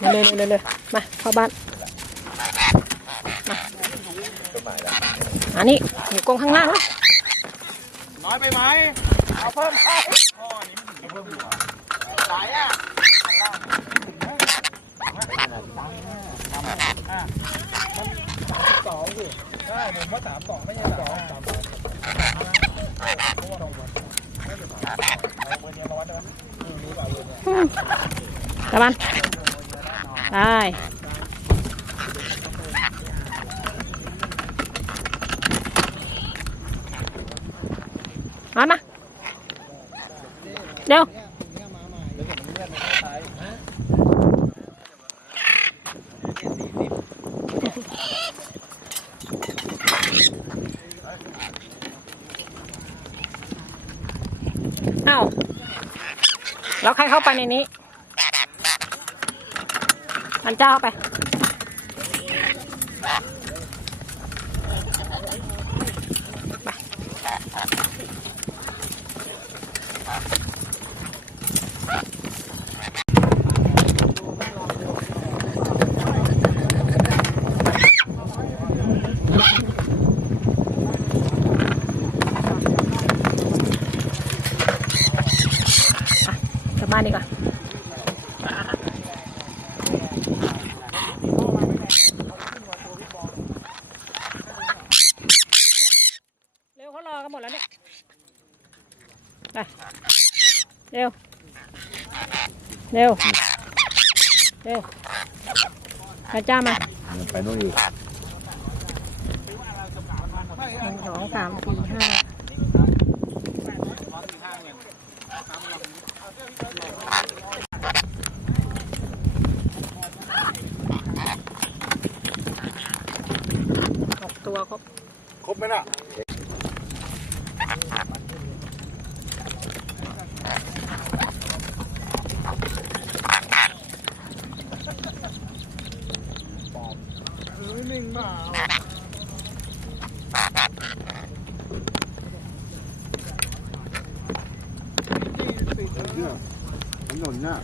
เร็วเร็วเร็วมาเข้าบ้านมาอันนี้อยู่กรงข้างล่างแล้วน้อยไปไหมเอาเพิ่มไปอ๋อนี่มันถึงจะเพิ่มอยู่อะไหนอะข้างล่างอะสามสองสิใช่ผมว่าสามสองไม่ใช่สองสามสองเพราะว่าตรงวันไม่ใช่สามเอาเบอร์เนี้ยมาวัดได้ไหมอืมรู้ป่ะเบอร์เนี้ยกลับบ้าน ได้มามาเร็วเดี๋ยวเอนไปข้างซ้ายฮะเอ้าแล้วใครเข้าไปในนี้ มันเจ้าไปกลับบ้านดีกว่า เร็วเขารอกันหมดแล้วเนี่ยไปเร็ว เร็ว เร็วพระเจ้ามาไปนู่นอีกหนึ่งสองสามสี่ห้าหกตัวครบ ครบไหมน่ะ ไม่มิ่งเปล่าเนี่ยถนนน่ะ